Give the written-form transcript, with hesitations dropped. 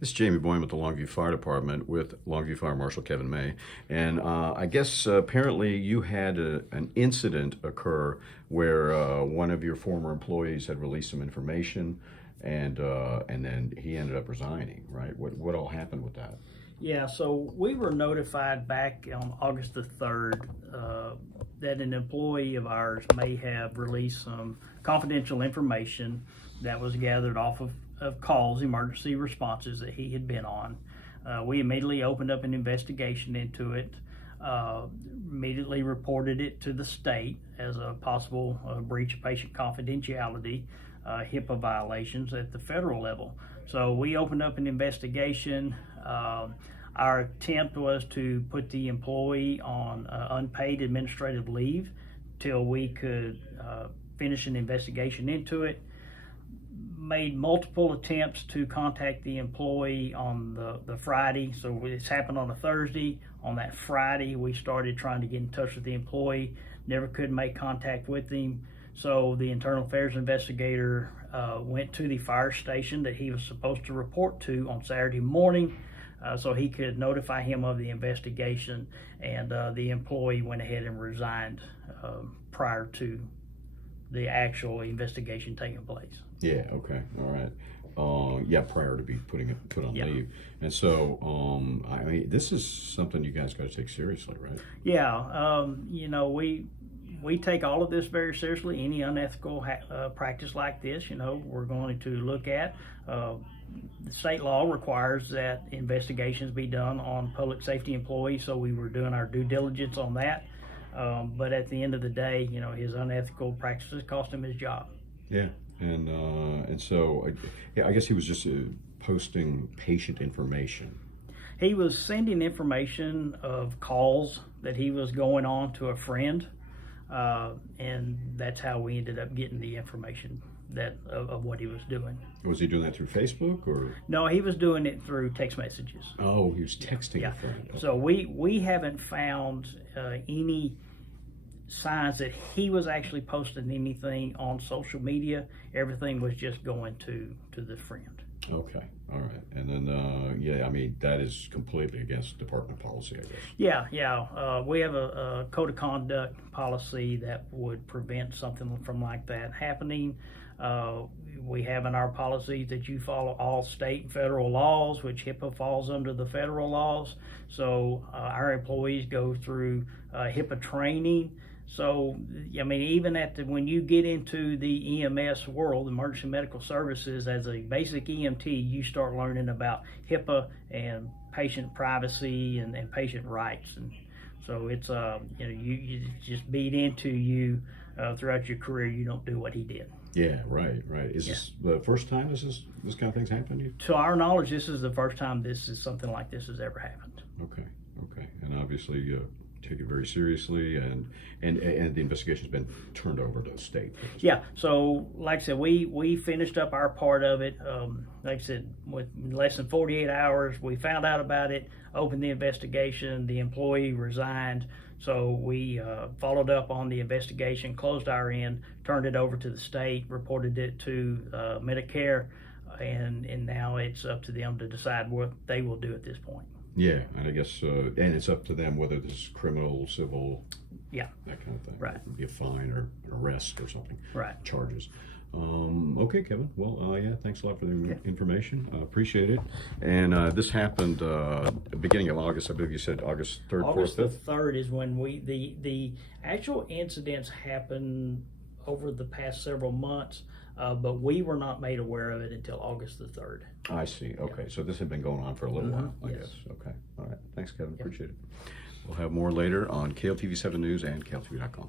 This is Jamie Boyne with the Longview Fire Department with Longview Fire Marshal Kevin May. And I guess apparently you had an incident occur where one of your former employees had released some information and then he ended up resigning, right? What all happened with that? Yeah, so we were notified back on August the 3rd that an employee of ours may have released some confidential information that was gathered off of calls, emergency responses that he had been on. We immediately opened up an investigation into it, immediately reported it to the state as a possible breach of patient confidentiality, HIPAA violations at the federal level. So we opened up an investigation. Our attempt was to put the employee on unpaid administrative leave till we could finish an investigation into it. Made multiple attempts to contact the employee on the Friday. So it's happened on a Thursday. On that Friday, we started trying to get in touch with the employee. Never could make contact with him. So the internal affairs investigator went to the fire station that he was supposed to report to on Saturday morning so he could notify him of the investigation. And the employee went ahead and resigned prior to the actual investigation taking place. Yeah, okay, all right. Yeah, prior to be put on leave. And so, I mean, this is something you guys got to take seriously, right? Yeah, you know, we take all of this very seriously. Any unethical practice like this, you know, we're going to look at. The state law requires that investigations be done on public safety employees, so we were doing our due diligence on that. But at the end of the day, you know, his unethical practices cost him his job. Yeah, and so, yeah, I guess he was just posting patient information. He was sending information of calls that he was going on to a friend, and that's how we ended up getting the information of what he was doing. Was he doing that through Facebook or? No, he was doing it through text messages. Oh, he was texting a friend. Okay. So we haven't found any signs that he was actually posting anything on social media. Everything was just going to the friend. Okay, all right. And then, yeah, I mean, that is completely against department policy, I guess. Yeah. We have a code of conduct policy that would prevent something from like that happening. We have in our policy that you follow all state and federal laws, which HIPAA falls under the federal laws. So our employees go through HIPAA training. So, I mean, even when you get into the EMS world, emergency medical services, as a basic EMT, you start learning about HIPAA and patient privacy and patient rights. And so it's, you know, you just beat into you throughout your career. You don't do what he did. Yeah, right. Is this the first time this kind of thing's happened to you? To our knowledge, this is the first time something like this has ever happened. Okay. And obviously you take it very seriously, and the investigation's been turned over to the state. Yeah, so like I said, we finished up our part of it. Like I said, with less than 48 hours, we found out about it, opened the investigation, the employee resigned. So we followed up on the investigation, closed our end, turned it over to the state, reported it to Medicare, and now it's up to them to decide what they will do at this point. Yeah, and I guess, and it's up to them whether this is criminal, civil, that kind of thing. Right. It would be a fine or an arrest or something. Right. Charges. Okay, Kevin. Well, yeah, thanks a lot for the information. Appreciate it. And this happened beginning of August. I believe you said August 3rd, 4th, 5th? August the 3rd is when the actual incidents happened over the past several months, but we were not made aware of it until August the 3rd. I see. Okay, so this had been going on for a little while, I Yes. guess. Okay. All right. Thanks, Kevin. Appreciate it. We'll have more later on KLTV 7 News and KLTV.com.